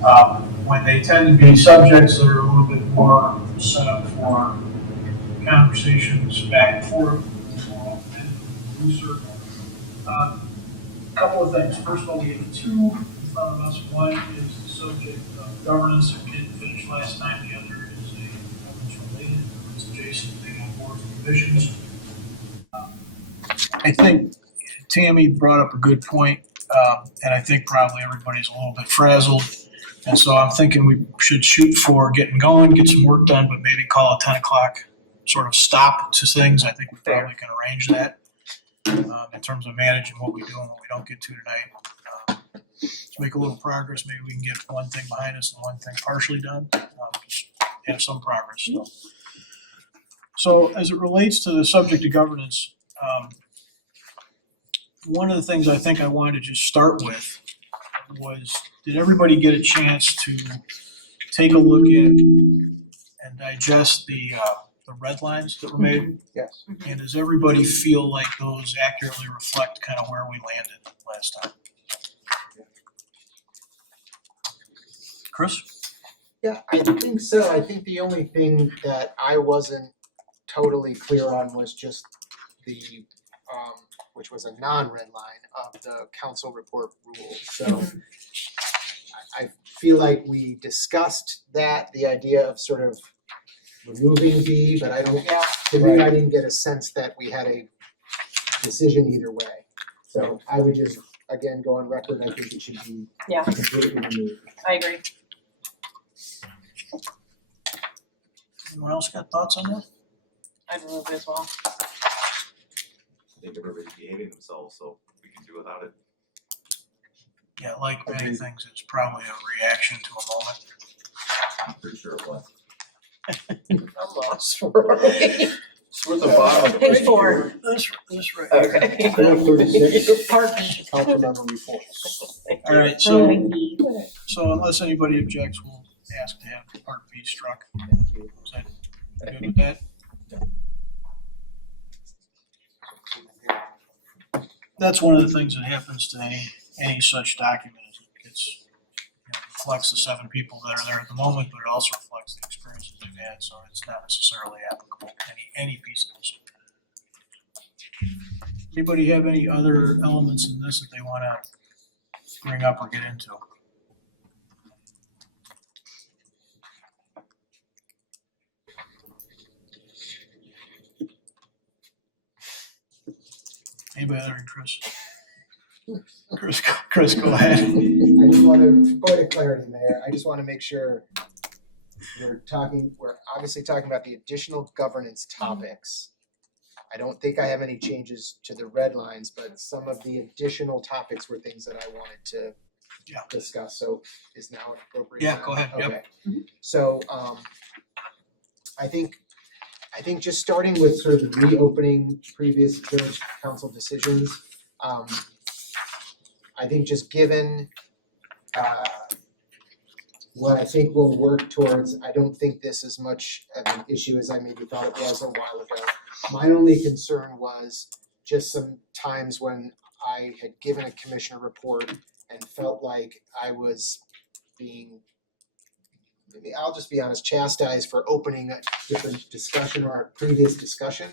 When they tend to be subjects that are a little bit more set up for conversations back and forth, and research. Couple of things. First of all, we have two in front of us. One is the subject of governance that we didn't finish last time. The other is a governance related. It's adjacent to boards and commissions. I think Tammy brought up a good point, and I think probably everybody's a little bit frazzled. And so I'm thinking we should shoot for getting going, get some work done, but maybe call a 10 o'clock sort of stop to things. I think we probably can arrange that in terms of managing what we do and what we don't get to tonight. Let's make a little progress. Maybe we can get one thing behind us and one thing partially done. Just have some progress. So as it relates to the subject of governance, one of the things I think I wanted to just start with was, did everybody get a chance to take a look at and digest the red lines that were made? Yes. And does everybody feel like those accurately reflect kind of where we landed last time? Chris? Yeah, I think so. I think the only thing that I wasn't totally clear on was just the, which was a non-red line of the council report rules. So I feel like we discussed that, the idea of sort of removing B, but I don't, to me, I didn't get a sense that we had a decision either way. So I would just, again, go on record, I think it should be completely removed. I agree. Anyone else got thoughts on that? I'd remove it as well. I think everybody's behaving themselves, so we can do without it. Yeah, like many things, it's probably a reaction to a moment. I'm pretty sure it was. I'm lost. Where are we? So at the bottom. Page 4. This right. Okay. Item 36, Pardon. councilmember report. All right, so unless anybody objects, we'll ask to have part B struck. Is that good with that? That's one of the things that happens to any such document, is it gets, reflects the 7 people that are there at the moment, but it also reflects the experiences they've had, so it's not necessarily applicable to any piece of this. Anybody have any other elements in this that they wanna bring up or get into? Anybody other than Chris? Chris, go ahead. I just want to, point of clarity, Mayor, I just want to make sure we're obviously talking about the additional governance topics. I don't think I have any changes to the red lines, but some of the additional topics were things that I wanted to discuss, so is now an appropriate time? Yeah, go ahead, yep. Okay. So, I think just starting with sort of the reopening previous village council decisions, I think just given what I think we'll work towards, I don't think this is much of an issue as I maybe thought it was a while ago. My only concern was just some times when I had given a commissioner report and felt like I was being, maybe I'll just be honest, chastised for opening a different discussion or a previous discussion.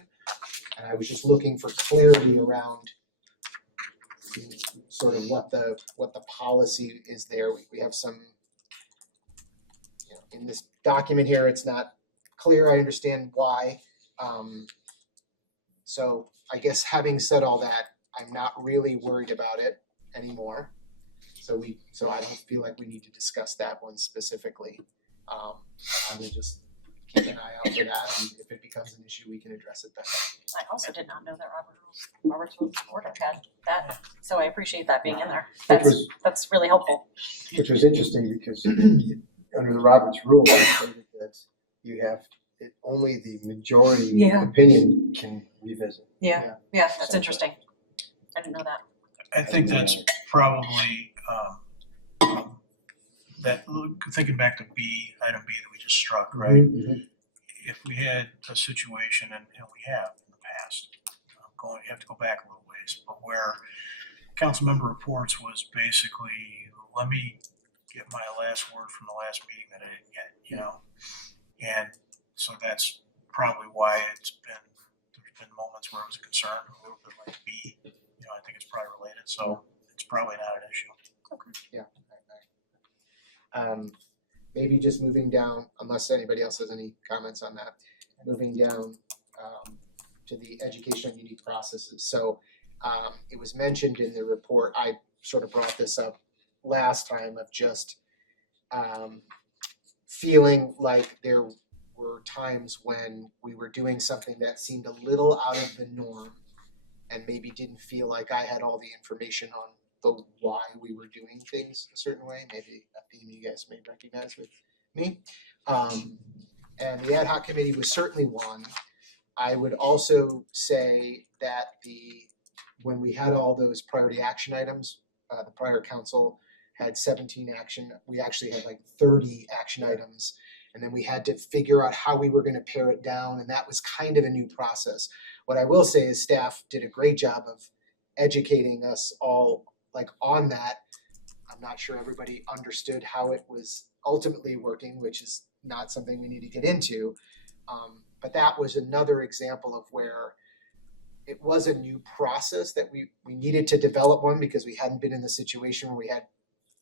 And I was just looking for clarity around sort of what the policy is there. We have some, in this document here, it's not clear. I understand why. So I guess having said all that, I'm not really worried about it anymore. So I don't feel like we need to discuss that one specifically. I will just keep an eye out for that, and if it becomes an issue, we can address it then. I also did not know that Robert's Rules of Order had that, so I appreciate that being in there. That's really helpful. Which was interesting because under the Roberts rule, it stated that you have, only the majority opinion can revisit. Yeah, that's interesting. I didn't know that. I think that's probably, that, thinking back to item B that we just struck, right? Mm-hmm. If we had a situation, and we have in the past, you have to go back a little ways, but where council member reports was basically, let me get my last word from the last meeting that I didn't get, you know? And so that's probably why there's been moments where it was a concern, a little bit like B, you know, I think it's probably related, so it's probably not an issue. Maybe just moving down, unless anybody else has any comments on that, moving down to the education and unique processes. So it was mentioned in the report, I sort of brought this up last time of just feeling like there were times when we were doing something that seemed a little out of the norm and maybe didn't feel like I had all the information on the why we were doing things a certain way, maybe a theme you guys may recognize with me. And the ad hoc committee was certainly one. I would also say that when we had all those priority action items, the prior council had 17 action, we actually had like 30 action items. And then we had to figure out how we were gonna pare it down, and that was kind of a new process. What I will say is staff did a great job of educating us all like on that. I'm not sure everybody understood how it was ultimately working, which is not something we need to get into. But that was another example of where it was a new process that we needed to develop one because we hadn't been in the situation where we had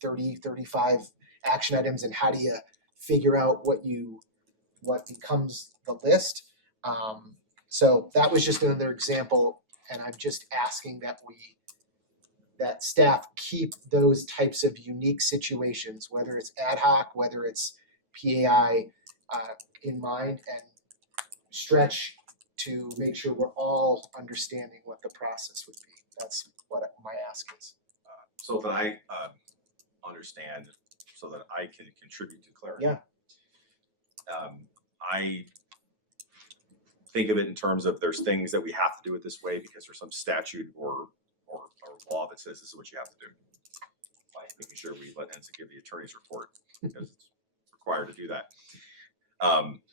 30, 35 action items, and how do you figure out what becomes the list. So that was just another example, and I'm just asking that staff keep those types of unique situations, whether it's ad hoc, whether it's PAI, in mind, and stretch to make sure we're all understanding what the process would be. That's what my ask is. So that I understand, so that I can contribute to clarity. Yeah. I think of it in terms of there's things that we have to do it this way because there's some statute or law that says this is what you have to do. Like making sure we let NSA give the attorney's report because it's required to do that.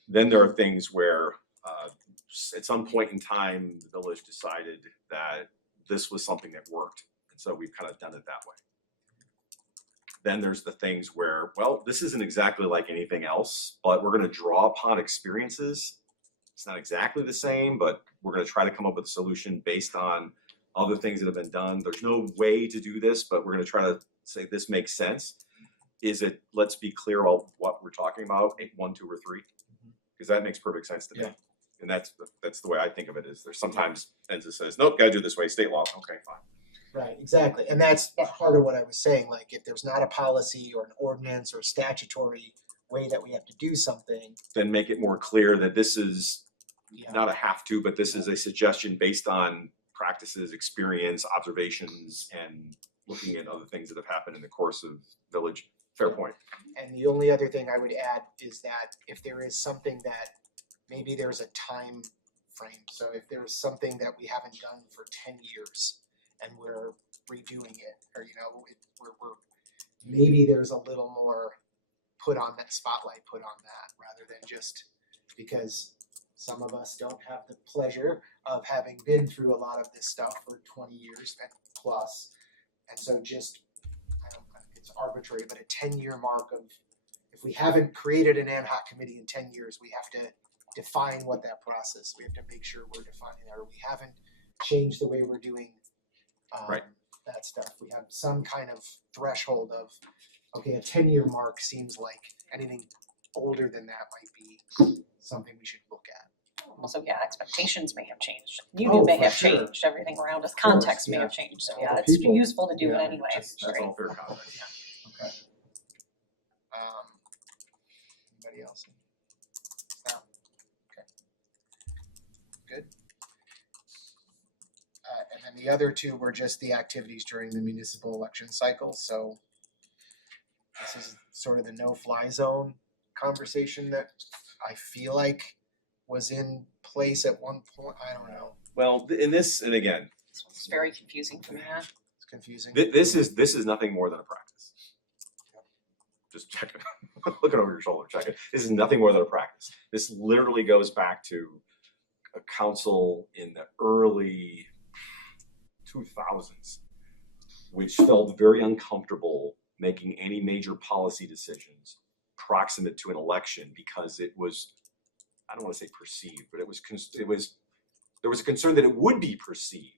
Then there are things where at some point in time, the village decided that this was something that worked. And so we've kind of done it that way. Then there's the things where, well, this isn't exactly like anything else, but we're going to draw upon experiences. It's not exactly the same, but we're going to try to come up with a solution based on other things that have been done. There's no way to do this, but we're going to try to say this makes sense. Is it, let's be clear about what we're talking about, 1, 2, or 3? Because that makes perfect sense to me. Yeah. And that's the way I think of it is there's sometimes NSA says, nope, gotta do it this way, state law. Okay, fine. Right, exactly. And that's part of what I was saying, like if there's not a policy or an ordinance or a statutory way that we have to do something. Then make it more clear that this is Yeah. not a have to, but this is a suggestion based on practices, experience, observations, and looking at other things that have happened in the course of village. Fair point. And the only other thing I would add is that if there is something that maybe there's a time frame. So if there's something that we haven't done for 10 years and we're redoing it, or we're maybe there's a little more spotlight put on that rather than just because some of us don't have the pleasure of having been through a lot of this stuff for 20 years and plus. And so just it's arbitrary, but a 10-year mark of if we haven't created an ad hoc committee in 10 years, we have to define what that process. We have to make sure we're defining that, or we haven't changed the way we're doing Right. that stuff. We have some kind of threshold of okay, a 10-year mark seems like anything older than that might be something we should look at. Also, yeah, expectations may have changed. Oh, You may for have sure. changed. Everything around us, course, context may yeah. have changed. So All yeah, the it's people. useful to do it Yeah, anyway. That's Great. all fair comment. Yeah. Okay. Anybody else? No? Okay. Good. And then the other two were just the activities during the municipal election cycle, so this is sort of the no-fly zone conversation that I feel like was in place at one point. I don't know. Well, in this, and again, It's very confusing for me. Yeah. It's confusing. this is nothing more than a practice. Just check it. Looking over your shoulder, check it. This is nothing more than a practice. This literally goes back to a council in the early 2000s, which felt very uncomfortable making any major policy decisions proximate to an election because it was, I don't wanna say perceived, but there was a concern that it would be perceived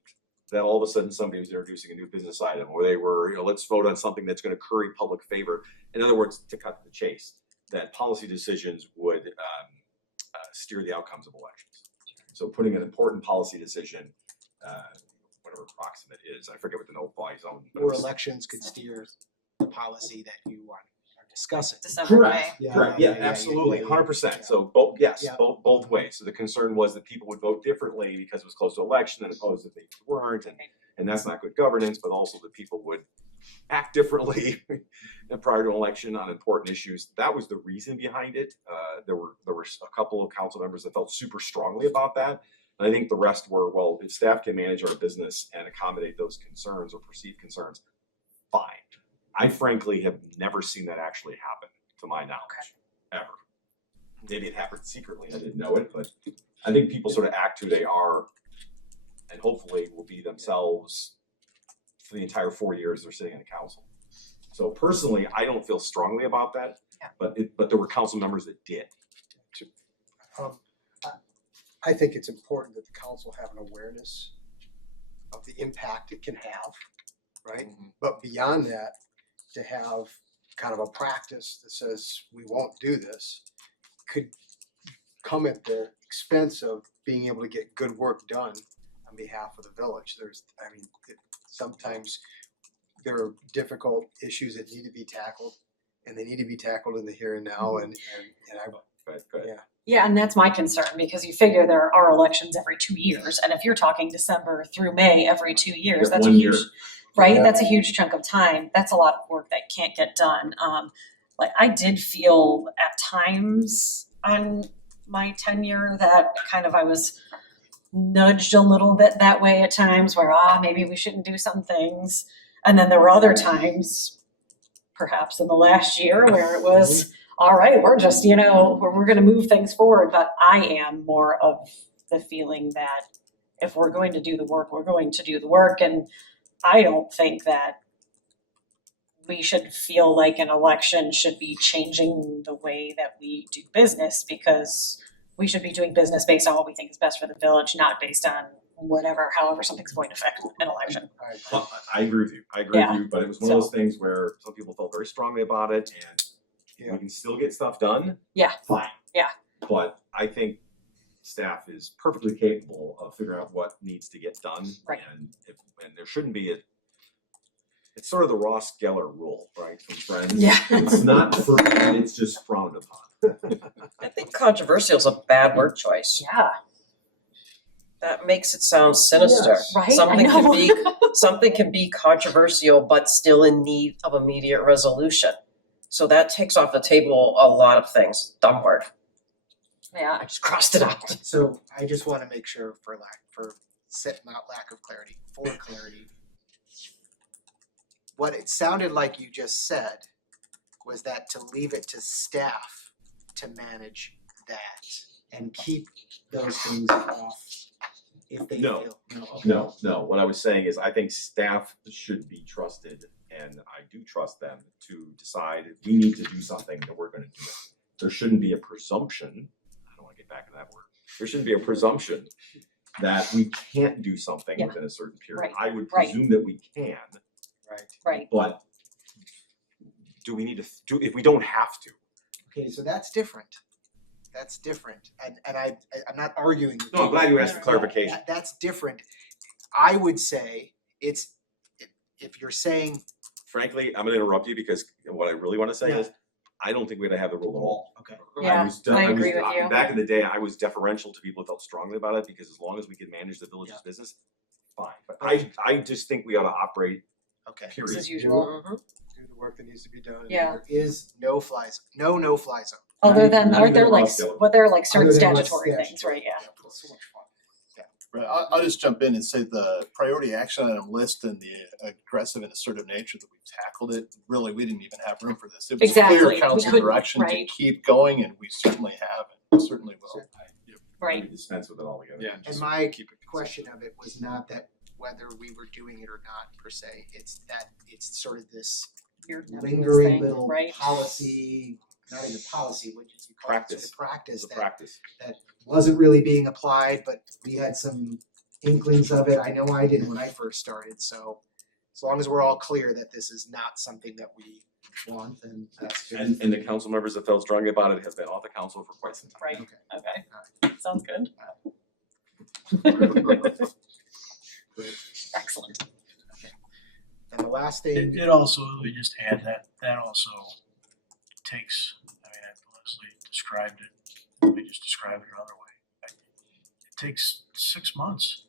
that all of a sudden somebody was introducing a new business item, or they were, let's vote on something that's gonna curry public favor. In other words, to cut to the chase, that policy decisions would steer the outcomes of elections. So putting an important policy decision, whatever proximate is, I forget what the no-fly zone. but it Or was- elections could steer the policy that you are discussing. December, May. Correct, Yeah, correct, yeah, yeah, yeah, absolutely, yeah, yeah, 100%. yeah. So both, yes, Yeah. both ways. So the concern was that people would vote differently because it was close to election, and opposed if they weren't, and that's not good governance, but also that people would act differently prior to an election on important issues. That was the reason behind it. There were a couple of council members that felt super strongly about that. And I think the rest were, well, if staff can manage our business and accommodate those concerns or perceived concerns, fine. I frankly have never seen that actually happen, to my knowledge, ever. Maybe it happened secretly, I didn't know it, but I think people sort of act who they are and hopefully will be themselves for the entire 4 years they're sitting in the council. So personally, I don't feel strongly about that, Yeah. but there were council members that did. I think it's important that the council have an awareness of the impact it can have, right? But beyond that, to have kind of a practice that says we won't do this could come at the expense of being able to get good work done on behalf of the village. Sometimes there are difficult issues that need to be tackled, and they need to be tackled in the here and now, and I, But Yeah. Yeah, and that's my concern, because you figure there are elections every 2 years, and if you're talking December through May every 2 years, Yeah, that's a 1 huge, year. right? Yeah. That's a huge chunk of time. That's a lot of work that can't get done. Like I did feel at times on my tenure that kind of I was nudged a little bit that way at times where, maybe we shouldn't do some things. And then there were other times, perhaps in the last year, where it was, all right, we're just, we're gonna move things forward. But I am more of the feeling that if we're going to do the work, we're going to do the work. And I don't think that we should feel like an election should be changing the way that we do business, because we should be doing business based on what we think is best for the village, not based on however something's going to affect an election. Well, I agree with you, Yeah. but it was one of those things where some people felt very strongly about it, and Yeah. we can still get stuff done. Yeah. Fine. Yeah. But I think staff is perfectly capable of figuring out what needs to get done. Right. And there shouldn't be it's sort of the Ross Geller rule, right, from Friends. Yeah. It's not forbidden, it's just frowned upon. I think controversial is a bad word choice. Yeah, That makes it sound sinister. Yes. right, I Something can know. be something can be controversial but still in need of immediate resolution. So that takes off the table a lot of things. Dumb word. Yeah, I just crossed it out. So I just wanna make sure for lack of clarity, for clarity. What it sounded like you just said was that to leave it to staff to manage that and keep those things off if they No. feel. No, okay. No, what I was saying is I think staff should be trusted, and I do trust them to decide if we need to do something, that we're gonna do it. There shouldn't be a presumption, I don't wanna get back to that word, there shouldn't be a presumption that we can't do something Yeah. within a certain period. Right, I would right. presume that we can, Right. right, but do we need to, if we don't have to? Okay, so that's different. That's different. And I'm not arguing with you. No, I'm glad you asked for clarification. That's different. I would say if you're saying, Frankly, I'm gonna interrupt you because what I really wanna say Yeah. is, I don't think we gotta have the rule at all. okay. Yeah, I agree with you. Back in the day, I was deferential to people who felt strongly about it, because as long as we could manage the village's business, fine. But I just think we ought to operate, Okay. this period. is usual. do the work that needs to be done. Yeah. There is no fly zone. Other than, Not are even there a like, Ross Geller. but there are like certain Other than what's statutory things, statutory. right, yeah. So much fun. Right, I'll just jump in and say the priority action item list and the aggressive and assertive nature that we've tackled it, really, we didn't even have room for this. It was Exactly, clear we council couldn't, direction to right. keep going, and we certainly have, and certainly will. Right, Dispense with it altogether. Yeah. And my question of it was not that whether we were doing it or not per se, it's that it's sort of this weirdness lingering thing, little right? policy, not even policy, what did you call it, sort of practice The that practice. wasn't really being applied, but we had some inklings of it. I know I did when I first started, so as long as we're all clear that this is not something that we want, then that's good. And the council members that felt strongly about it have been off the council for quite some time. Right, Okay. okay, sounds good. Great. Excellent. And the last thing, It also, we just add that also takes, I mean, Leslie described it, let me just describe it another way. It takes 6 months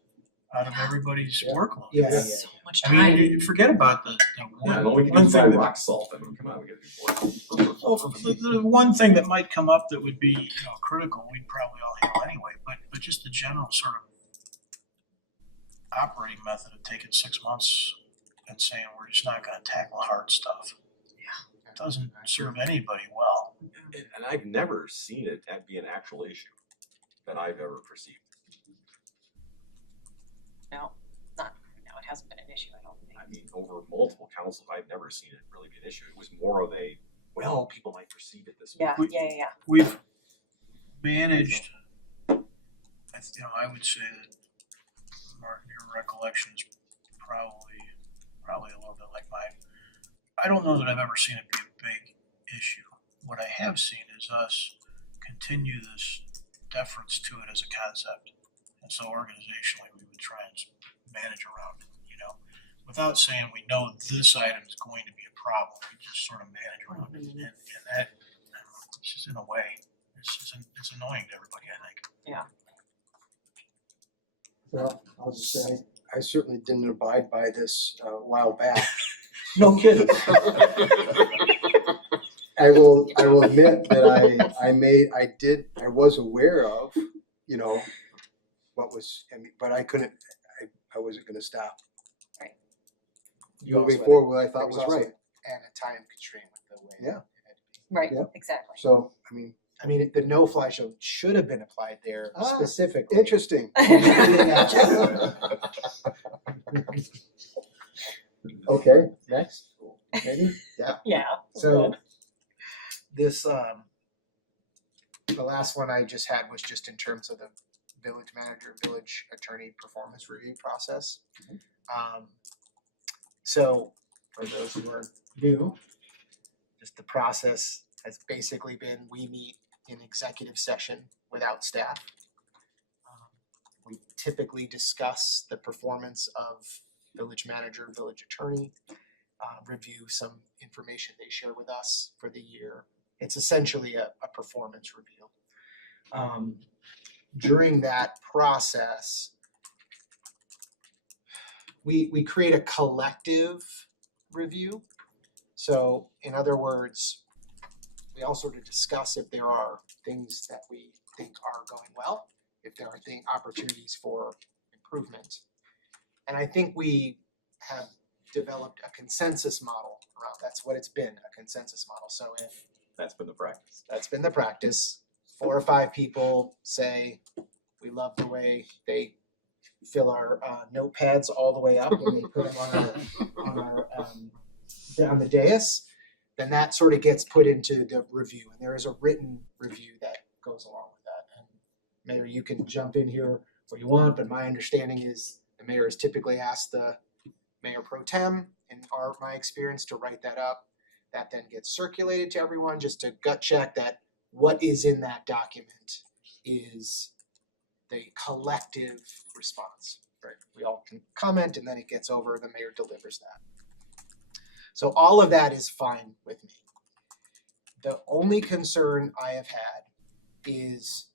out of everybody's Yeah. workload. yeah, yeah, So much I time. mean, forget about the Yeah, one, well, we can one just thing buy that, rock salt, I mean, come on, we gotta do more. well, the one thing that might come up that would be, critical, we'd probably all handle anyway, but just the general sort of operating method of taking 6 months and saying, we're just not gonna tackle hard stuff. Yeah. It doesn't serve anybody well. And I've never seen it be an actual issue that I've ever perceived. No, it hasn't been an issue, I don't think. I mean, over multiple councils, I've never seen it really be an issue. It was more of a, well, people might perceive it this way. Yeah. We've managed, I would say that, Martin, your recollection is probably a little bit like mine. I don't know that I've ever seen it be a big issue. What I have seen is us continue this deference to it as a concept. And so organizationally, we would try and manage around it, without saying we know this item is going to be a problem. We just sort of manage around it. And that, it's just in a way, it's annoying to everybody, I think. Well, I'll just say, I certainly didn't abide by this a while back. No kidding. I will admit that I was aware of, what was, but I couldn't, I wasn't gonna stop. You also Moving had forward, what I thought there was was also right. and a time constraint with the way. Yeah. it had to be. Right, Yeah. exactly. So, I mean, the no-fly show should have been applied there Ah, specifically. interesting. Okay, next, maybe? Yeah. So good. this, the last one I just had was just in terms of the village manager, village attorney performance review process. So for those who are new, just the process has basically been, we meet in executive session without staff. We typically discuss the performance of village manager, village attorney, review some information they share with us for the year. It's essentially a performance review. During that process, we create a collective review. So in other words, we all sort of discuss if there are things that we think are going well, if there are opportunities for improvement. And I think we have developed a consensus model around, that's what it's been, a consensus model. So if That's been the practice. that's been the practice, 4 or 5 people say, we love the way they fill our notepads all the way up and they put them on the dais, then that sort of gets put into the review, and there is a written review that goes along with that. And Mayor, you can jump in here where you want, but my understanding is the mayor has typically asked the mayor pro tem, in my experience, to write that up. That then gets circulated to everyone just to gut check that what is in that document is the collective response. Right? We all can comment and then it gets over, the mayor delivers that. So all of that is fine with me. The only concern I have had is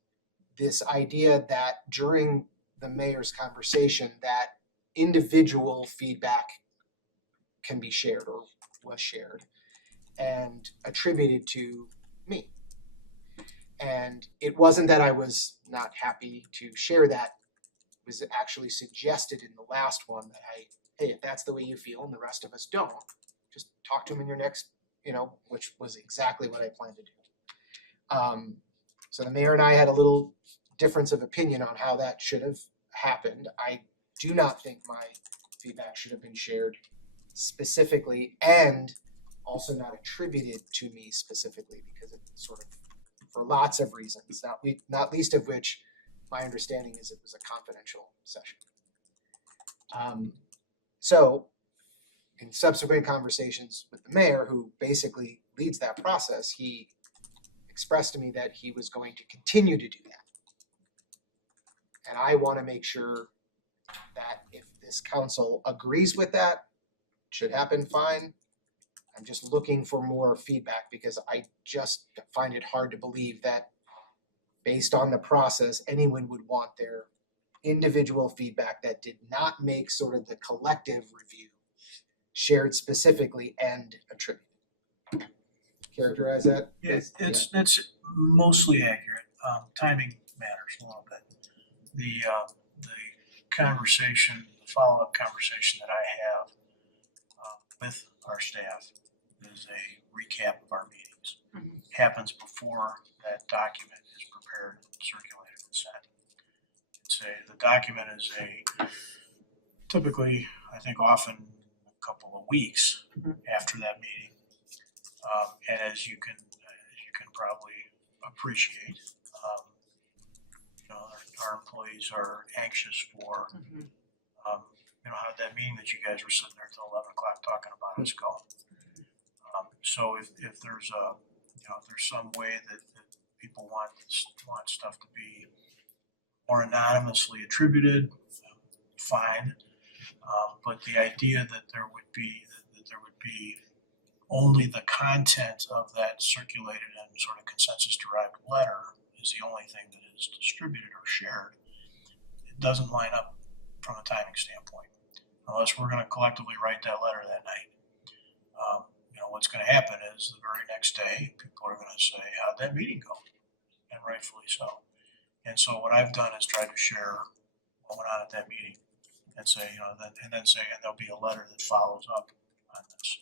this idea that during the mayor's conversation that individual feedback can be shared or was shared and attributed to me. And it wasn't that I was not happy to share that. It was actually suggested in the last one that hey, if that's the way you feel and the rest of us don't, just talk to him in your next, which was exactly what I planned to do. So the mayor and I had a little difference of opinion on how that should have happened. I do not think my feedback should have been shared specifically and also not attributed to me specifically because it sort of, for lots of reasons, not least of which my understanding is it was a confidential session. So in subsequent conversations with the mayor, who basically leads that process, he expressed to me that he was going to continue to do that. And I want to make sure that if this council agrees with that, should happen, fine. I'm just looking for more feedback because I just find it hard to believe that based on the process, anyone would want their individual feedback that did not make sort of the collective review shared specifically and attributed. Characterize that? It's mostly accurate. Timing matters a little bit. The conversation, the follow-up conversation that I have with our staff is a recap of our meetings. Happens before that document is prepared and circulated and sent. The document is typically, I think often a couple of weeks after that meeting. And as you can probably appreciate, our employees are anxious for, how that meeting that you guys were sitting there till 11 o'clock talking about is going. So if there's if there's some way that people want stuff to be more anonymously attributed, fine. But the idea that there would be only the content of that circulated and sort of consensus derived letter is the only thing that is distributed or shared, it doesn't line up from a timing standpoint. Unless we're going to collectively write that letter that night. What's going to happen is the very next day, people are going to say, how'd that meeting go? And rightfully so. And so what I've done is try to share what went on at that meeting and say, and there'll be a letter that follows up on this.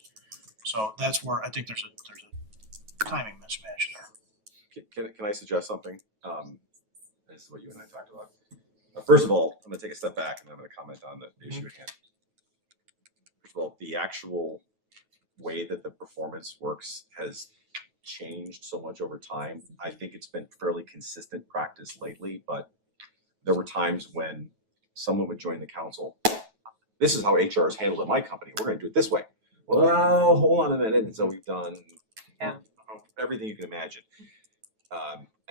So that's where I think there's a timing mismatch there. Can I suggest something? This is what you and I talked about. First of all, I'm gonna take a step back and I'm gonna comment on the issue at hand. First of all, the actual way that the performance works has changed so much over time. I think it's been fairly consistent practice lately, but there were times when someone would join the council. This is how HR is handled at my company. We're gonna do it this way. Well, hold on a minute. And so we've done everything you can imagine.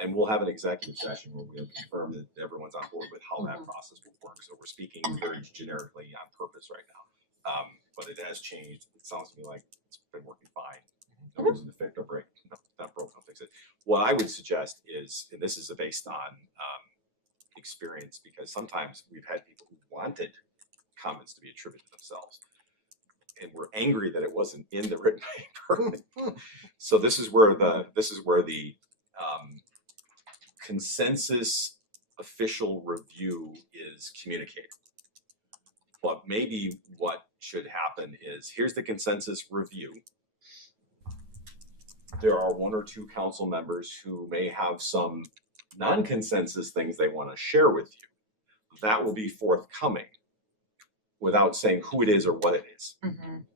And we'll have an executive session where we'll confirm that everyone's on board with how that process will work. So we're speaking very generically on purpose right now. But it has changed. It sounds to me like it's been working fine. No reason to fix or break. No, not broke, don't fix it. What I would suggest is, and this is based on experience, because sometimes we've had people who wanted comments to be attributed to themselves and were angry that it wasn't in the written paper. So this is where the consensus official review is communicated. But maybe what should happen is, here's the consensus review. There are one or two council members who may have some non-consensus things they want to share with you. That will be forthcoming without saying who it is or what it is.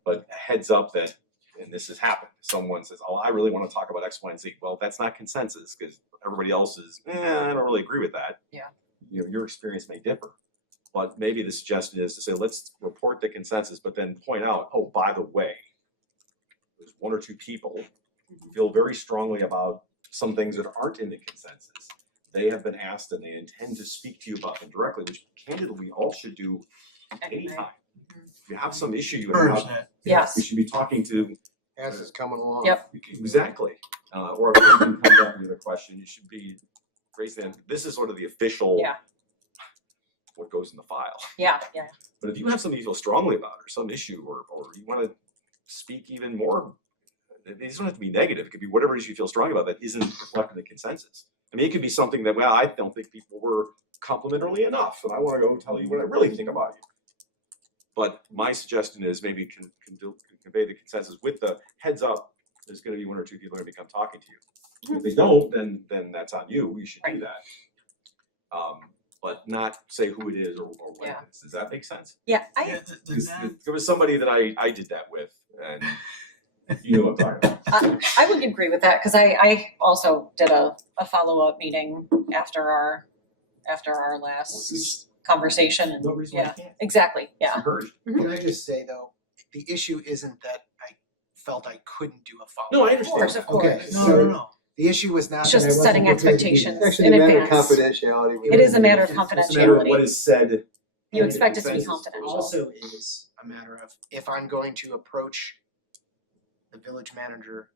But a heads up that, and this has happened, someone says, oh, I really want to talk about X, Y, and Z. Well, that's not consensus because everybody else is, I don't really agree with that. Yeah. Your experience may differ. But maybe the suggestion is to say, let's report the consensus, but then point out, oh, by the way, there's one or two people who feel very strongly about some things that aren't in the consensus. They have been asked and they intend to speak to you about them directly, which candidly we all should do anytime. If you have some issue you have, Yes. you should be talking to. As it's coming along. Yep. Exactly. Or if someone comes up with a question, you should be raising. This is sort of the official. Yeah. What goes in the file. Yeah. But if you have something you feel strongly about or some issue or you want to speak even more, it doesn't have to be negative. It could be whatever it is you feel strongly about that isn't reflecting the consensus. I mean, it could be something that, well, I don't think people were complimentary enough and I want to go tell you what I really think about you. But my suggestion is maybe can convey the consensus with the heads up, there's going to be one or two people who are going to come talking to you. If they don't, then that's on you. You should do that. But not say who it is or what it is. Does that make sense? Yeah. Yeah, There was somebody that I did that with, and You know what I'm talking about. I would agree with that, cause I also did a follow-up meeting after our last conversation and, No reason why you yeah, can't. exactly, yeah. Encouraged. Can I just say though, the issue isn't that I felt I couldn't do a follow-up. No, I Of course, of Okay, course. No. The issue was not It's that I just wasn't setting prepared to do expectations. that. It's actually In a matter of advance. confidentiality. It is a matter of It's a matter of what confidentiality. is said. You expect it to be Consensus. confidential. Also is a matter of if I'm going to approach the village manager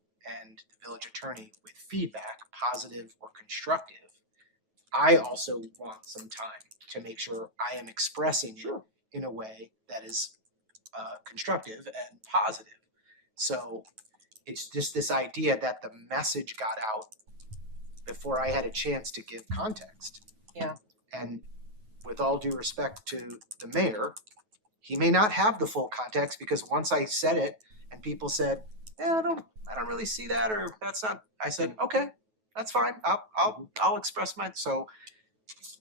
and the village attorney with feedback, positive or constructive, I also want some time to make sure I am expressing it in a way that is constructive and positive. So it's just this idea that the message got out before I had a chance to give context. Yeah. And with all due respect to the mayor, he may not have the full context because once I said it and people said, "Yeah, I don't really see that," or "That's not," I said, "Okay, that's fine. I'll express my." So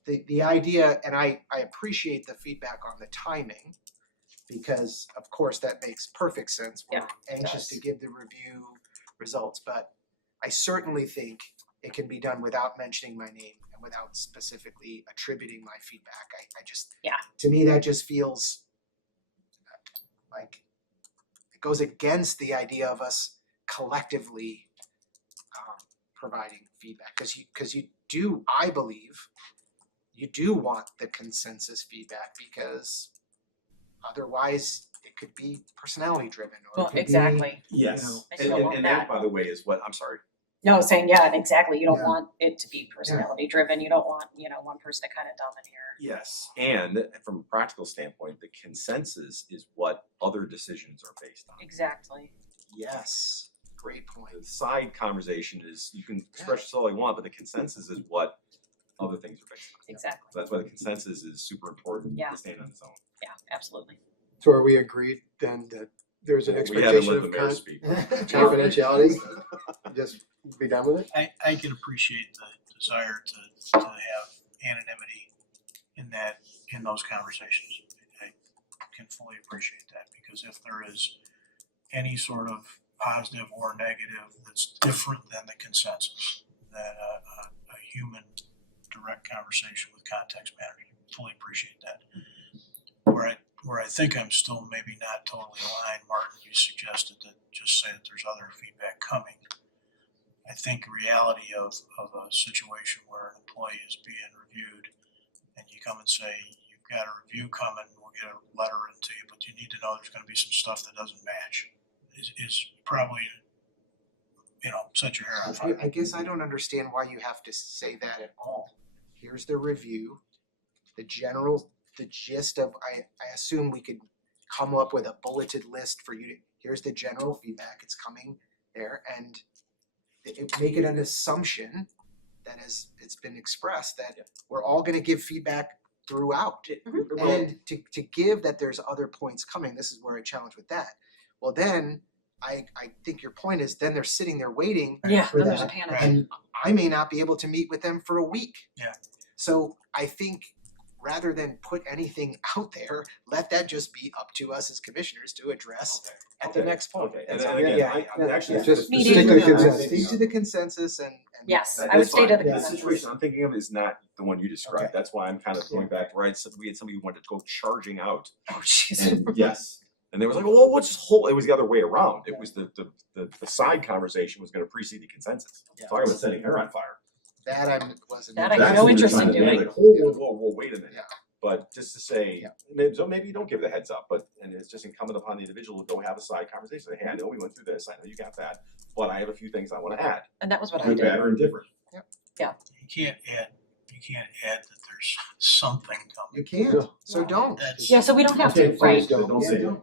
the idea, and I appreciate the feedback on the timing because of course that makes perfect sense. We're Yeah, anxious does. to give the review results, but I certainly think it can be done without mentioning my name and without specifically attributing my feedback. I just, Yeah. to me, that just feels like it goes against the idea of us collectively providing feedback. Because you do, I believe, you do want the consensus feedback because otherwise it could be personality driven or Well, it could exactly. Yes, You know, I still want and that. that, by the way, is what, I'm sorry. No, saying, yeah, exactly. You don't Yeah. want it to be personality driven. You don't want, one person to kind of domineer. Yes, and from a practical standpoint, the consensus is what other decisions are based on. Exactly. Yes, great point. The side conversation is, you can express yourself all you want, but the consensus is what other things are based on. Exactly. So that's why the consensus is super important Yeah. to stand on its own. Yeah, absolutely. So are we agreed then that there's an We haven't expectation let of the mayor speak. confidentiality? Just be done with it? I can appreciate the desire to have anonymity in those conversations. I can fully appreciate that, because if there is any sort of positive or negative that's different than the consensus, that a human direct conversation with context matters. Fully appreciate that. Where I think I'm still maybe not totally aligned, Martin, you suggested that just say that there's other feedback coming. I think reality of a situation where an employee is being reviewed and you come and say, you've got a review coming, we'll get a letter into you, but you need to know there's gonna be some stuff that doesn't match, is probably, set your hair on fire. I guess I don't understand why you have to say that at all. Here's the review, the gist of, I assume we could come up with a bulleted list for you to, here's the general feedback, it's coming there, and make it an assumption that as it's been expressed, that we're all gonna give feedback throughout. And to give that there's other points coming, this is where I challenge with that. Well, then, I think your point is then they're sitting there waiting Yeah, for then there's a that, panic. and I may not be able to meet with them for a week. Yeah. So I think rather than put anything out there, let that just be up to us as commissioners to address at the next point. Okay, and That's all. again, Yeah, I'm actually. Just Meeting. stick to the Yeah, consensus. Stick to the consensus and. Yes, That- I would that's stay fine. to the The consensus. situation I'm thinking of is not the one you described. Okay. That's why I'm kind of going back to where we had somebody who wanted to go charging out. Oh, jeez. And yes, and they was like, well, what's this whole, it was the other way around. It was the side conversation was gonna precede the consensus. Yeah. Talking about setting her on fire. That I wasn't. That I have That's no what we're interest trying in to do. doing. Like, whoa, wait a minute. Yeah. But just to say, Yeah. so maybe you don't give the heads up, but, and it's just incumbent upon the individual to go have a side conversation. Say, hey, I know we went through this, I know you got that, but I have a few things I wanna add, And that was what I good, did. bad, or indifferent. You can't add that there's something coming. You can't, No. so don't. That's. Yeah, so we don't have to, Okay, right? please don't. Don't say Yeah, it.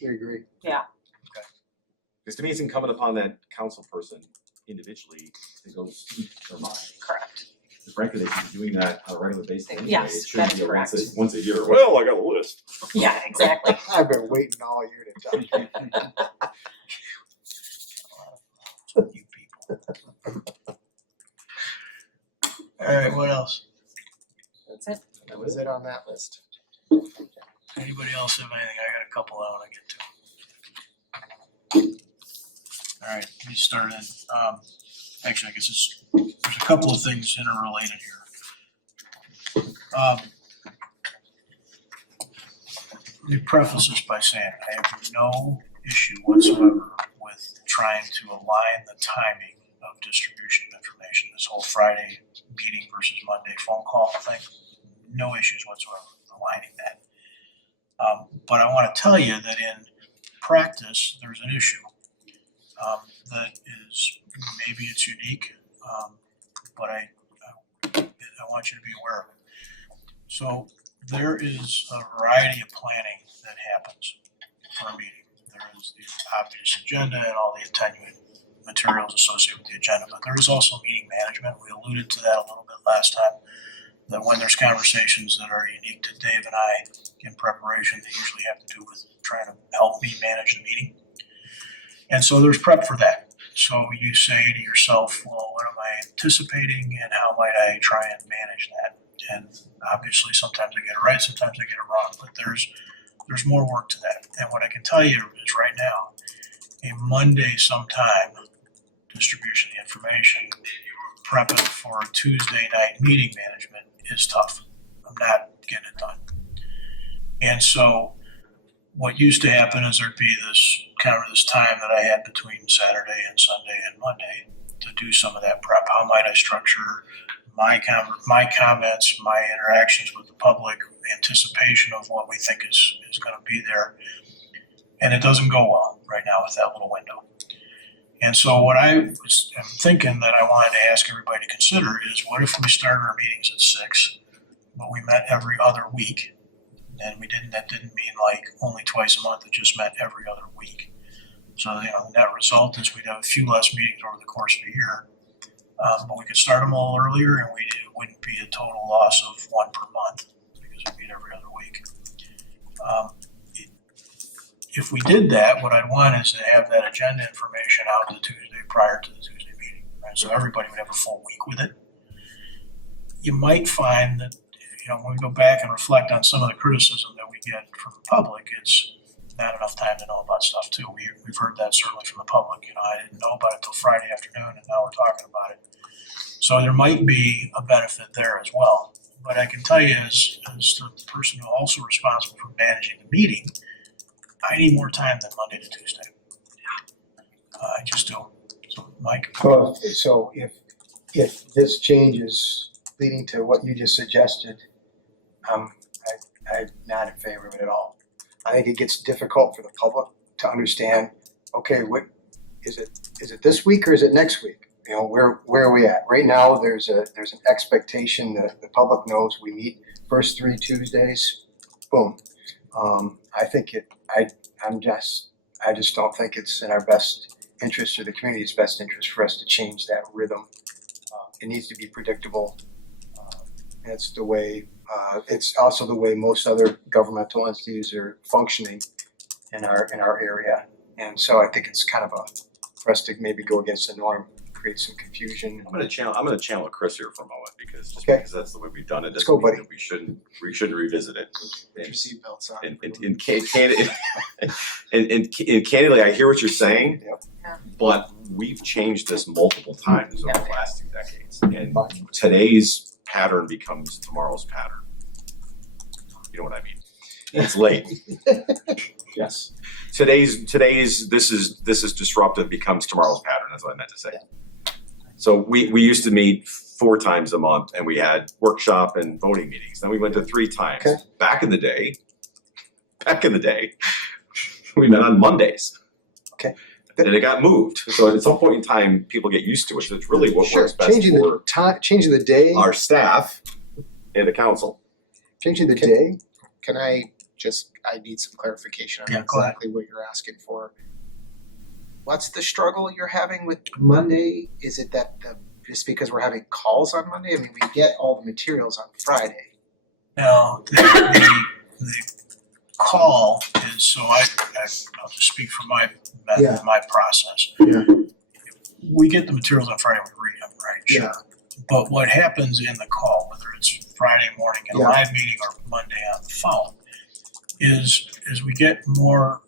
We agree. Because to me, it's incumbent upon that council person individually to go speak their mind. Correct. Frankly, they should be doing that on a regular basis anyway. Yes, It shouldn't that is be a once correct. once a year, well, I got a list. Yeah, exactly. I've been waiting all year to tell you. You people. Alright, what else? That's it. That was it on that list. Anybody else have anything? I got a couple I wanna get to. All right, let me start in. Actually, I guess there's a couple of things interrelated here. Let me preface this by saying I have no issue whatsoever with trying to align the timing of distribution of information. This whole Friday meeting versus Monday phone call thing, no issues whatsoever with aligning that. But I want to tell you that in practice, there's an issue that is, maybe it's unique, but I want you to be aware of it. So there is a variety of planning that happens for a meeting. There is the obvious agenda and all the attenuated materials associated with the agenda, but there is also meeting management. We alluded to that a little bit last time, that when there's conversations that are unique to Dave and I in preparation, they usually have to do with trying to help me manage the meeting. And so there's prep for that. So you say to yourself, well, what am I anticipating and how might I try and manage that? And obviously sometimes I get it right, sometimes I get it wrong, but there's more work to that. And what I can tell you is right now, a Monday sometime distribution of information, prepping for a Tuesday night meeting management is tough. I'm not getting it done. And so what used to happen is there'd be this time that I had between Saturday and Sunday and Monday to do some of that prep. How might I structure my comments, my interactions with the public, anticipation of what we think is going to be there. And it doesn't go well right now with that little window. And so what I am thinking that I wanted to ask everybody to consider is, what if we started our meetings at 6, but we met every other week? And that didn't mean like only twice a month, it just meant every other week. So, the net result is we'd have a few less meetings over the course of a year. But we could start them all earlier and it wouldn't be a total loss of 1 per month because we meet every other week. If we did that, what I'd want is to have that agenda information out the Tuesday prior to the Tuesday meeting, right? So everybody would have a full week with it. You might find that, when we go back and reflect on some of the criticism that we get from the public, it's not enough time to know about stuff too. We've heard that certainly from the public. I didn't know about it till Friday afternoon and now we're talking about it. So there might be a benefit there as well. But I can tell you as the person who also responsible for managing the meeting, I need more time than Monday to Tuesday. I just do. So Mike? Well, so if this change is leading to what you just suggested, I'm not in favor of it at all. I think it gets difficult for the public to understand, okay, what is it this week or is it next week? Where are we at? Right now there's an expectation that the public knows we meet first 3 Tuesdays. Boom. I just don't think it's in our best interest or the community's best interest for us to change that rhythm. It needs to be predictable. That's the way, it's also the way most other governmental entities are functioning in our area. And so I think it's kind of for us to maybe go against the norm, create some confusion. I'm gonna channel Chris here for a moment because Okay. because that's the way we've done it. Let's go, doesn't mean buddy. that we shouldn't revisit it. Put your seatbelts on. And candidly, I hear what you're saying, Yep. Yeah. but we've changed this multiple times over the last 2 decades. And today's pattern becomes tomorrow's pattern. You know what I mean? It's late. Yes. Today's this is disruptive becomes tomorrow's pattern. That's what I meant to say. So we used to meet 4 times a month and we had workshop and voting meetings. Then we went to 3 times. Okay. Back in the day, we met on Mondays. Okay. And it got moved. So at some point in time, people get used to it. So it's really what Sure, works best changing for the time, changing the day, our staff and the council. changing the day. Can I need some clarification on Yeah, go ahead. exactly what you're asking for. What's the struggle you're having with Monday? Is it that just because we're having calls on Monday? I mean, we get all the materials on Friday. Now, the call is, so I'll just speak for my method, Yeah. my process. Yeah. We get the materials on Friday, we read them, right? Sure. Yeah. But what happens in the call, whether it's Friday morning in a Yeah. live meeting or Monday on the phone, is we get more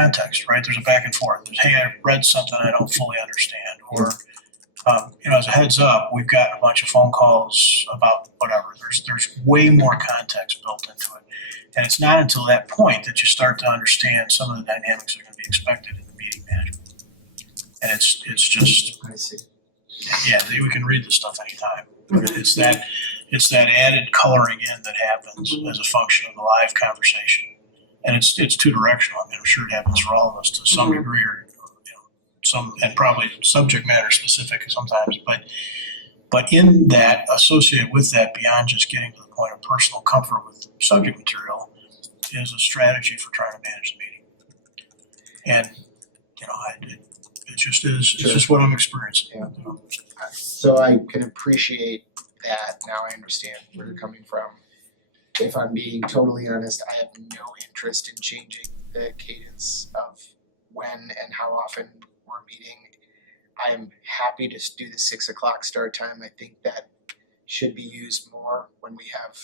context, right? There's a back and forth. There's, hey, I read something I don't fully understand, or as a heads up, we've gotten a bunch of phone calls about whatever. There's way more context built into it. And it's not until that point that you start to understand some of the dynamics that are gonna be expected in the meeting management. And it's just, I see. yeah, we can read this stuff anytime. It's that added coloring in that happens as a function of the live conversation. And it's two directional. I mean, I'm sure it happens for all of us to some degree, or some, and probably subject matter specific sometimes, but in that, associated with that, beyond just getting to the point of personal comfort with subject material, is a strategy for trying to manage the meeting. And, it just is, it's just what I'm experiencing. Yeah. So I can appreciate that, now I understand where you're coming from. If I'm being totally honest, I have no interest in changing the cadence of when and how often we're meeting. I am happy to do the 6 o'clock start time. I think that should be used more when we have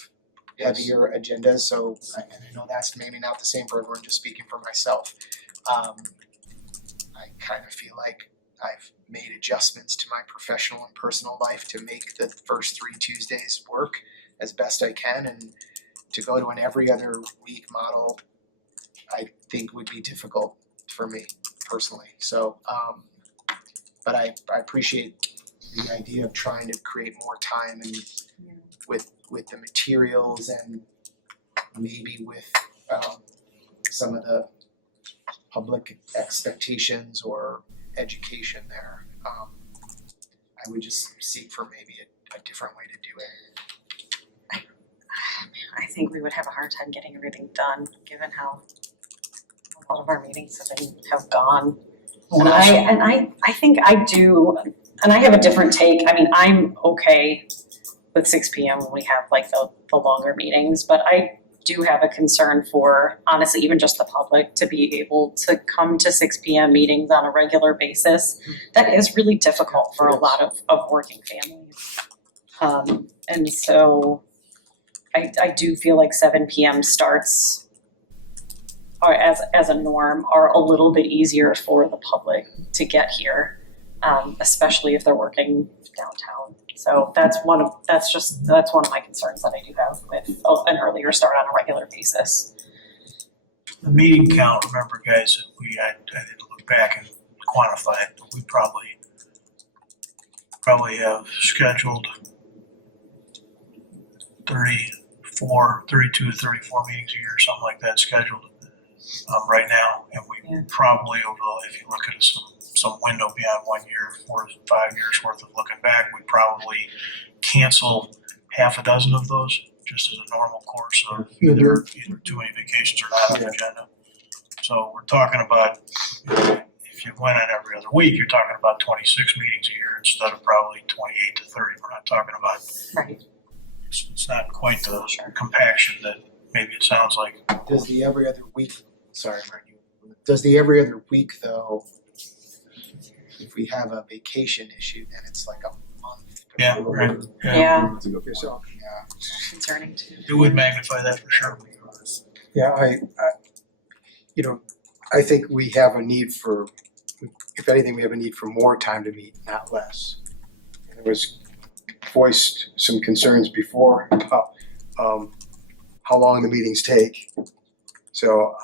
heavier agendas, so and I know that's maybe not the same for everyone, just speaking for myself. I kind of feel like I've made adjustments to my professional and personal life to make the first 3 Tuesdays work as best I can, and to go to an every other week model, I think would be difficult for me personally. So, but I appreciate the idea of trying to create more time and with the materials and maybe with some of the public expectations or education there. I would just seek for maybe a different way to do it. I think we would have a hard time getting everything done, given how a lot of our meetings have gone. And I think I do, and I have a different take. I mean, I'm okay with 6 PM when we have like the longer meetings, but I do have a concern for, honestly, even just the public to be able to come to 6 PM meetings on a regular basis. That is really difficult for a lot of working families. And so I do feel like 7 PM starts are as a norm are a little bit easier for the public to get here, especially if they're working downtown. So that's one of my concerns that I do have with an earlier start on a regular basis. The meeting count, remember guys, I didn't look back and quantify it, but we probably have scheduled 32 to 34 meetings a year, something like that scheduled right now. And we probably if you look at some window beyond 1 year or 5 years worth of looking back, we probably cancel half a dozen of those just as a normal course of either too many vacations or not on the agenda. So we're talking about, if you went on every other week, you're talking about 26 meetings a year instead of probably 28 to 30. We're not talking about, Right. it's not quite the compaction that maybe it sounds like. Does the every other week, sorry, Martin, does the every other week though, if we have a vacation issue, then it's like a month. Yeah, before right. Yeah, That's a good point. So, yeah. concerning too. It would magnify that for sure. Yeah, I think we have a need for, if anything, we have a need for more time to meet, not less. And there was voiced some concerns before about how long the meetings take. So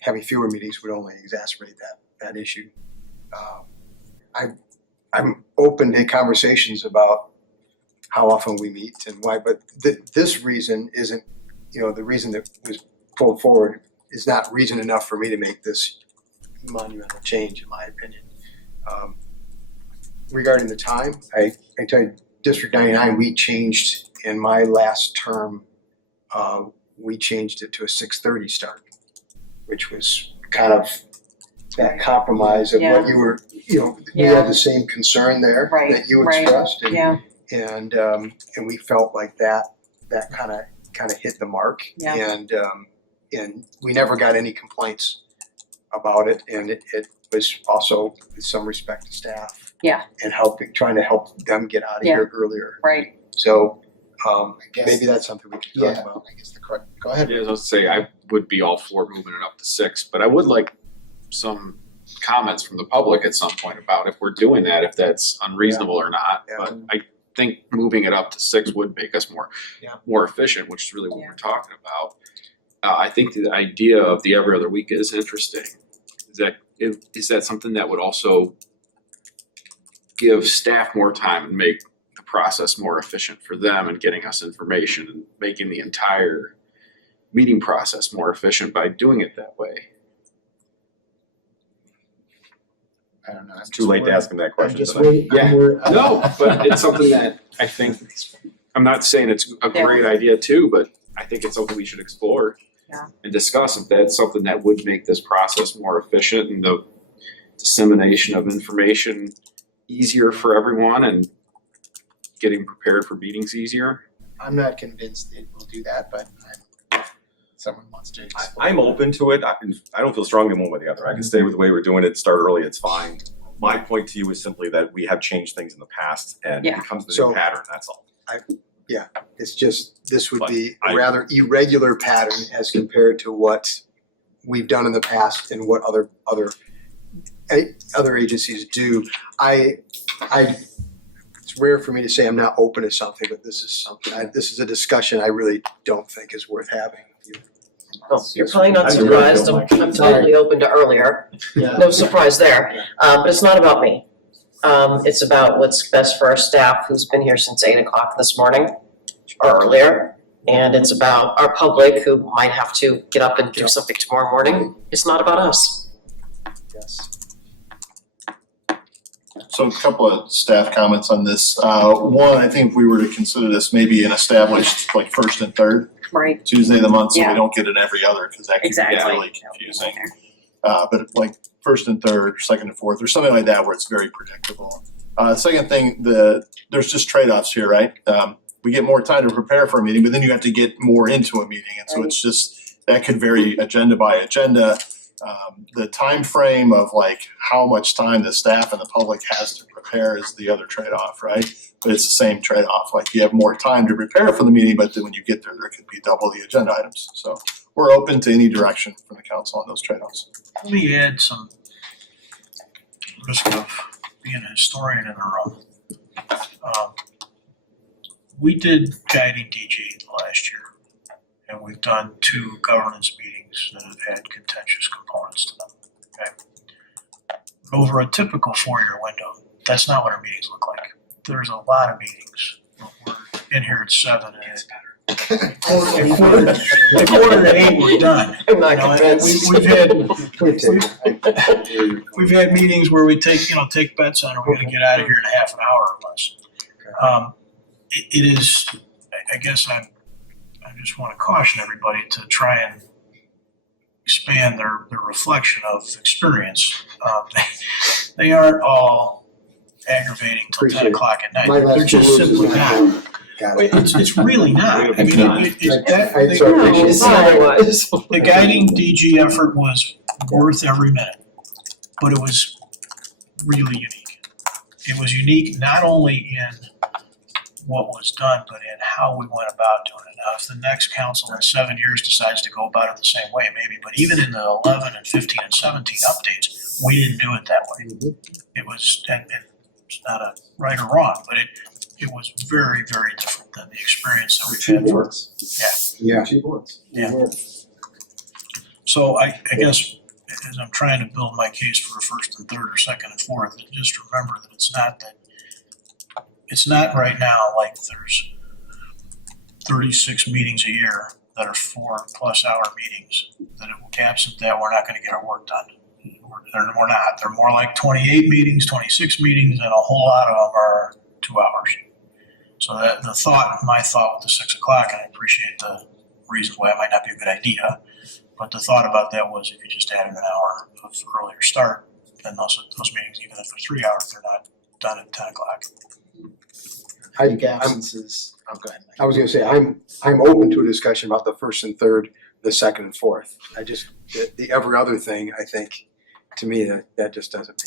having fewer meetings would only exacerbate that issue. I'm open to conversations about how often we meet and why, but this reason isn't, the reason that was pulled forward is not reason enough for me to make this monumental change, in my opinion. Regarding the time, I tell you, District 99, we changed in my last term, we changed it to a 6:30 start, which was kind of that compromise of what you were, we had the same concern there Right, that you right. expressed. Yeah, And we felt like that kind of hit the mark. Yeah. And we never got any complaints about it, and it was also with some respect to staff. Yeah. And trying to help them get out of here earlier. right. So I guess, maybe that's something we can talk about. I guess go ahead. Yeah, as I was gonna say, I would be all for moving it up to 6, but I would like some comments from the public at some point about if we're doing that, if that's unreasonable or not. Yeah. But I think moving it up to 6 would make us Yeah. more efficient, which is really what we're talking about. I think the idea of the every other week is interesting. Is that something that would also give staff more time and make the process more efficient for them and getting us information and making the entire meeting process more efficient by doing it that way? I don't know. It's too late to ask him that I'm question just tonight. waiting. No, but it's something that I think, I'm not saying it's a great idea too, but I think it's something we should explore. Yeah. And discuss if that's something that would make this process more efficient and the dissemination of information easier for everyone and getting prepared for meetings easier. I'm not convinced it will do that, but someone wants to explore. I'm open to it. I don't feel strongly one way or the other. I can stay with the way we're doing it, start early, it's fine. My point to you is simply that we have changed things in the past and it Yeah. becomes the So- new pattern, that's all. It's just, this would But be I- a rather irregular pattern as compared to what we've done in the past and what other agencies do. It's rare for me to say I'm not open to something, but this is something, this is a discussion I really don't think is worth having. Oh, you're probably not I agree with surprised, you. I'm totally open to earlier, no surprise there. But it's not about me. It's about what's best for our staff who's been here since 8 o'clock this morning or earlier. And it's about our public who might have to get up and do something tomorrow morning. It's not about us. Yes. So a couple of staff comments on this. One, I think if we were to consider this maybe an established like first and third Right. Tuesday of the month, so Yeah. we don't get it every other, because that can get Exactly. really confusing. But like first and third, second and fourth, or something like that where it's very predictable. Second thing, there's just trade-offs here, right? We get more time to prepare for a meeting, but then you have to get more into a meeting, and so it's just, that could vary agenda by agenda. The time frame of like how much time the staff and the public has to prepare is the other trade-off, right? But it's the same trade-off, like you have more time to prepare for the meeting, but then when you get there, there could be double the agenda items. So we're open to any direction from the council on those trade-offs. Let me add some risk of being a historian in the room. We did guiding DG last year, and we've done 2 governance meetings that have had contentious components to them, okay? Over a typical 4-year window, that's not what our meetings look like. There's a lot of meetings. We're in here at 7 and at quarter to 8 we're done. I'm not You know, and convinced. we've had meetings where we take bets on, are we gonna get out of here in a half an hour or less? It is, I guess I just wanna caution everybody to try and expand their reflection of experience. They aren't all aggravating till 10 Appreciate it. o'clock at night. My last They're just two words simply is not. got it. It's really not. I mean, I so appreciate It's not otherwise. the guiding DG effort was worth every minute, but it was really unique. It was unique not only in what was done, but in how we went about doing it. Now, if the next council in 7 years decides to go about it the same way, maybe, but even in the 11 and 15 and 17 updates, we didn't do it that way. It was, and it's not a right or wrong, but it was very, very different than the experience that we've had for, Yeah. Yeah. So I guess as I'm trying to build my case for first and third or second and fourth, just remember that it's not right now like there's 36 meetings a year that are 4+ hour meetings, that absent that, we're not gonna get our work done. We're not. They're more like 28 meetings, 26 meetings, and a whole lot of them are 2 hours. So my thought with the 6 o'clock, and I appreciate the reason why it might not be a good idea, but the thought about that was if you just added an hour of earlier start, then those meetings, even if they're 3 hours, they're not done at 10 o'clock. I think absences, go ahead. I was gonna say, I'm open to a discussion about the first and third, the second and fourth. The every other thing, I think, to me, that just doesn't,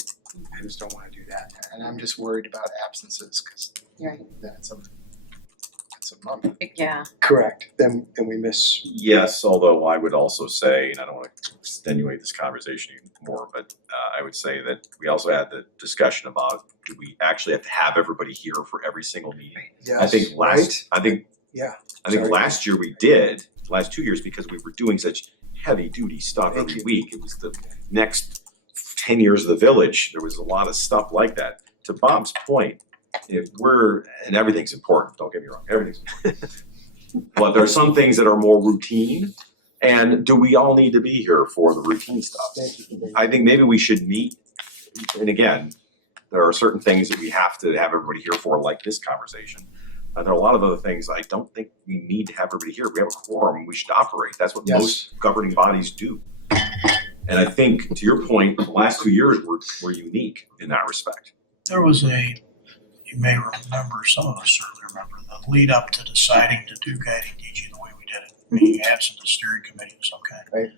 I just don't wanna do that. And I'm just worried about absences, cause Right. that's a a month. Yeah, Correct, then we miss, Yes, although I would also say, and I don't wanna extenuate this conversation even more, but I would say that we also had the discussion about, do we actually have to have everybody here for every single meeting? yes, I think right? Yeah, I think sorry. last year we did, last 2 years, because we were doing such heavy duty stuff Thank every you. week. It was the next 10 years of the village, there was a lot of stuff like that. To Bob's point, if we're, and everything's important, don't get me wrong, everything's important. But there are some things that are more routine, and do we all need to be here for the routine stuff? Thank you for bringing I think maybe we should meet, and again, there are certain things that we have to have everybody here for, like this conversation. There are a lot of other things I don't think we need to have everybody here. We have a quorum, we should operate. That's what Yes. most governing bodies do. And I think, to your point, the last 2 years were unique in that respect. There was you may remember, some of us certainly remember, the lead up to deciding to do guiding DG the way we did it, meaning absent a steering committee of some kind. Right.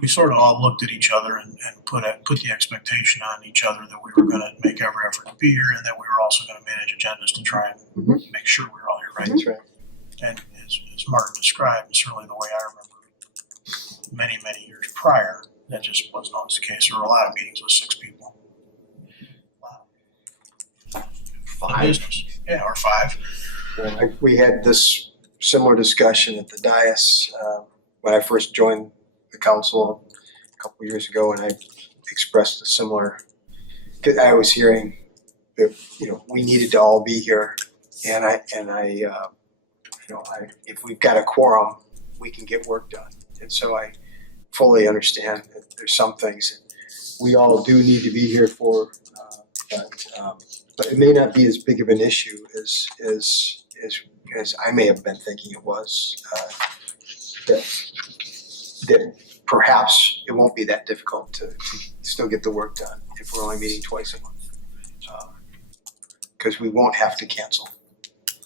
We sort of all looked at each other and put the expectation on each other that we were gonna make every effort to be here and that we were also gonna manage agendas to try and make sure we were all here, right? That's right. And as Martin described, and certainly the way I remember many, many years prior, that just wasn't always the case. There were a lot of meetings with 6 people. The business, yeah, or 5. We had this similar discussion at the dais when I first joined the council a couple years ago, and I expressed a similar, 'cause I was hearing that, we needed to all be here, and I if we've got a quorum, we can get work done. And so I fully understand that there's some things that we all do need to be here for, but it may not be as big of an issue as I may have been thinking it was. That perhaps it won't be that difficult to still get the work done if we're only meeting twice a month. Because we won't have to cancel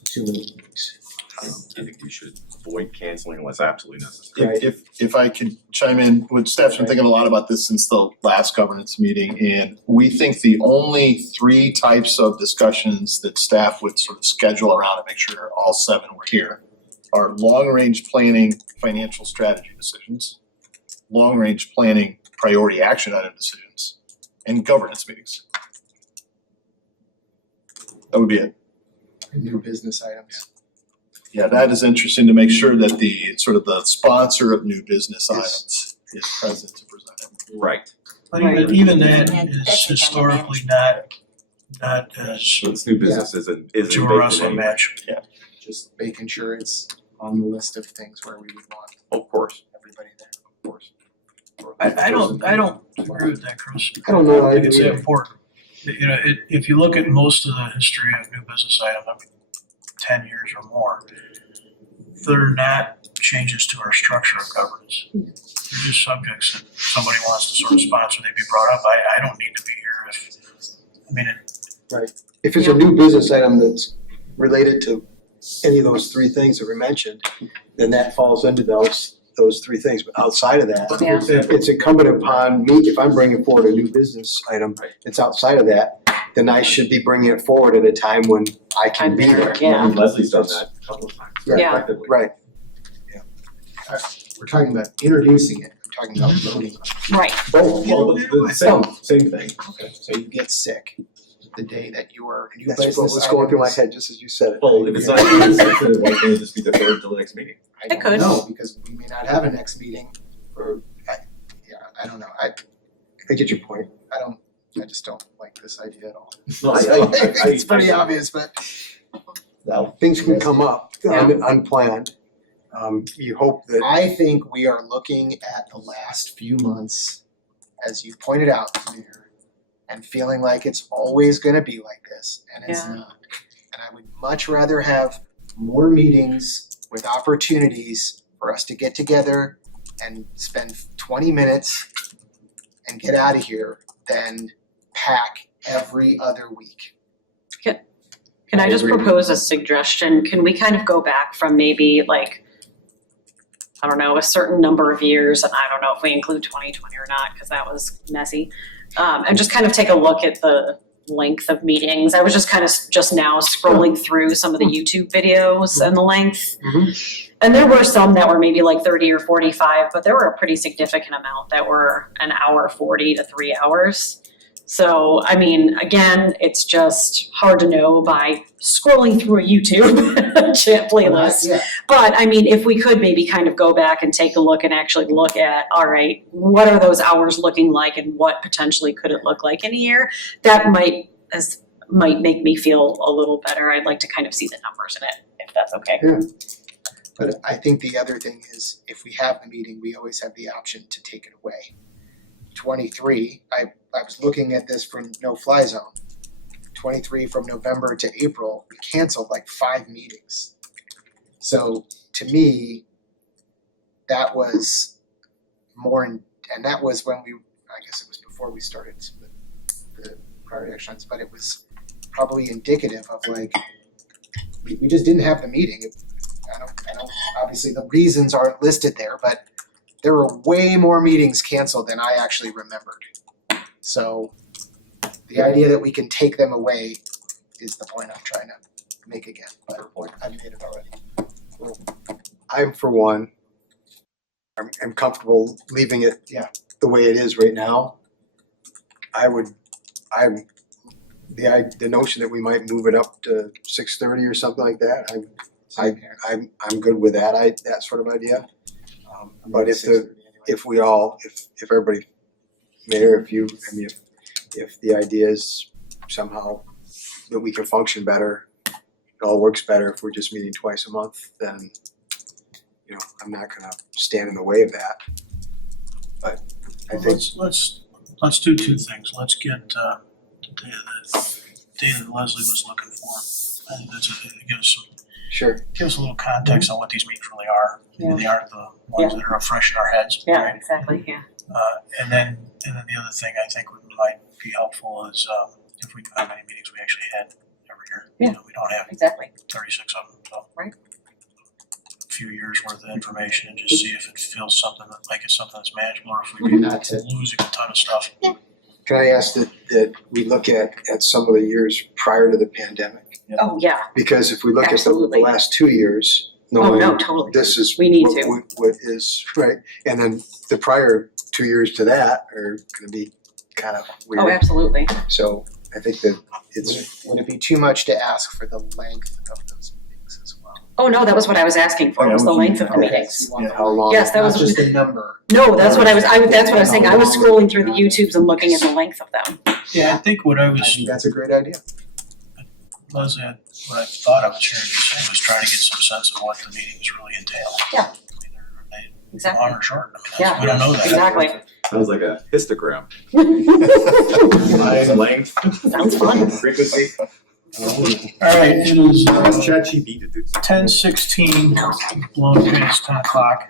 too many meetings. I think we should avoid canceling unless absolutely necessary. Right. If I could chime in, staff's been thinking a lot about this since the last governance meeting, and we think the only 3 types of discussions that staff would sort of schedule around to make sure all 7 were here are long-range planning financial strategy decisions, long-range planning priority action item decisions, and governance meetings. That would be it. New business items. Yeah, that is interesting to make sure that the sort of the sponsor of new business items is present to present it. Right. But even that is historically not as So this new business isn't to a baked in wrestling anyway. match. Just making sure it's on the list of things where we would want Of course, everybody there. of course. I don't agree with that, Chris. I don't know, I think it's I- important. If you look at most of the history of new business items, 10 years or more, they're not changes to our structure of governance. They're just subjects that somebody wants to sort of sponsor, they'd be brought up. I don't need to be here If it's a new business item that's related to any of those 3 things that were mentioned, then that falls into those 3 things. But outside of that, Yeah. it's incumbent upon me, if I'm bringing forward a new business item that's outside of that, then I should be bringing it forward at a time when I can I'm be there, there. yeah. Leslie's done that a couple of times. Yeah. Effectively. Right, We're talking about introducing it, we're talking about voting on it. right. both, Same thing. Okay. So you get sick the day that your new that's business what was going through my item head, just as you said it. Well, if it's not even second, why can't it just be deferred till the next meeting? I It don't could. know, because we may not have a next meeting, or, I don't know, I get your point. I just don't like this idea at all. No, It's pretty obvious, but. Things can come up Yeah. unplanned. You hope that, I think we are looking at the last few months, as you pointed out, Mayor, and feeling like it's always gonna be like this, and it's Yeah. not. And I would much rather have more meetings with opportunities for us to get together and spend 20 minutes and get out of here than pack every other week. Can I just propose a suggestion? Can we kind of go back from maybe like, I don't know, a certain number of years, and I don't know if we include 2020 or not, because that was messy. And just kind of take a look at the length of meetings. I was just kind of just now scrolling through some of the YouTube videos and the length. And there were some that were maybe like 30 or 45, but there were a pretty significant amount that were an hour 40 to 3 hours. So, I mean, again, it's just hard to know by scrolling through a YouTube chant playlist. Yeah, But I mean, if we could maybe kind of go back and take a look and actually look at, all right, what are those hours looking like and what potentially could it look like in a year? That might make me feel a little better. I'd like to kind of see the numbers in it, if that's okay. but I think the other thing is, if we have the meeting, we always have the option to take it away. 23, I was looking at this for no-fly zone. 23 from November to April, we canceled like 5 meetings. So to me, that was more, and that was when I guess it was before we started the priority actions, but it was probably indicative of like, we just didn't have the meeting. I don't, obviously the reasons aren't listed there, but there were way more meetings canceled than I actually remembered. So the idea that we can take them away is the point I'm trying to make again, but I made it already. I'm for one, I'm comfortable leaving it, the way it is right now. The notion that we might move it up to 6:30 or something like that, I'm good with that, that sort of idea. But if everybody, Mayor, if the idea is somehow that we can function better, it all works better if we're just meeting twice a month, then, I'm not gonna stand in the way of that. But I think, Let's do two things. Let's get the data that Leslie was looking for. I think give us a little context on what these meetings really are. Maybe they aren't the ones that are fresh in our heads. Yeah, right? exactly, yeah. And then the other thing I think might be helpful is if we know how many meetings we actually had every year. Yeah. We don't have Exactly. 36 of them, so. Right. A few years worth of information and just see if it feels like it's something that's manageable or if we're Not to, losing a ton of stuff. can I ask that we look at some of the years prior to the pandemic? Oh, yeah. Because if we look at the Absolutely. last 2 years, Oh, knowing no, totally. this is We need what is, right? And then the prior 2 years to that are gonna be kind of Oh, weird. absolutely. So I think that it's, would it be too much to ask for the length of those meetings as well? Oh, no, that was what I was asking for, was the length of the meetings. You want the how long? Yes, that not was, just the number. no, that's what I was saying. I was scrolling through the YouTubes and looking at the length of them. Yeah, I think what I I was, think that's a great idea. Leslie, what I thought I was hearing you say was trying to get some sense of what the meetings really entail. Yeah. I mean, are they Exactly. long or short? I mean, Yeah. we don't know that. Exactly. Sounds like a histogram. Sounds Length, fun. frequency. All right, it is ChatGPT to do. 10:16, blown past 10 o'clock.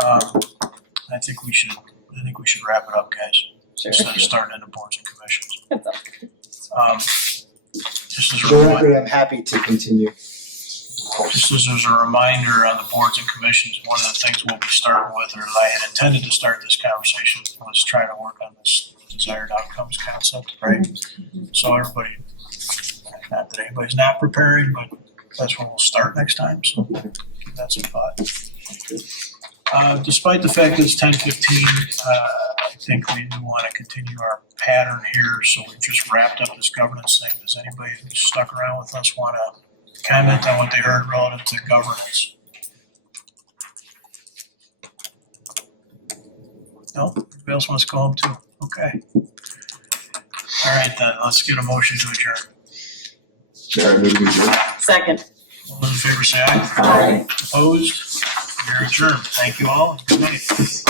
I think we should wrap it up, guys. Instead of starting into boards and commissions. Just as a For the reminder, record, I'm happy to continue. just as a reminder on the boards and commissions, one of the things we'll be starting with, or that I had intended to start this conversation, was trying to work on this desired outcomes concept, right? So everybody, not that anybody's not preparing, but that's where we'll start next time, so give that some thought. Despite the fact that it's 10:15, I think we do want to continue our pattern here, so we've just wrapped up this governance thing. Does anybody who's stuck around with us want to comment on what they heard relative to governance? No? Everybody else wants to go home too? Okay. All right then, let's get a motion to adjourn. Second. All those in favor say aye. Aye. Opposed? You're adjourned. Thank you all. Good night.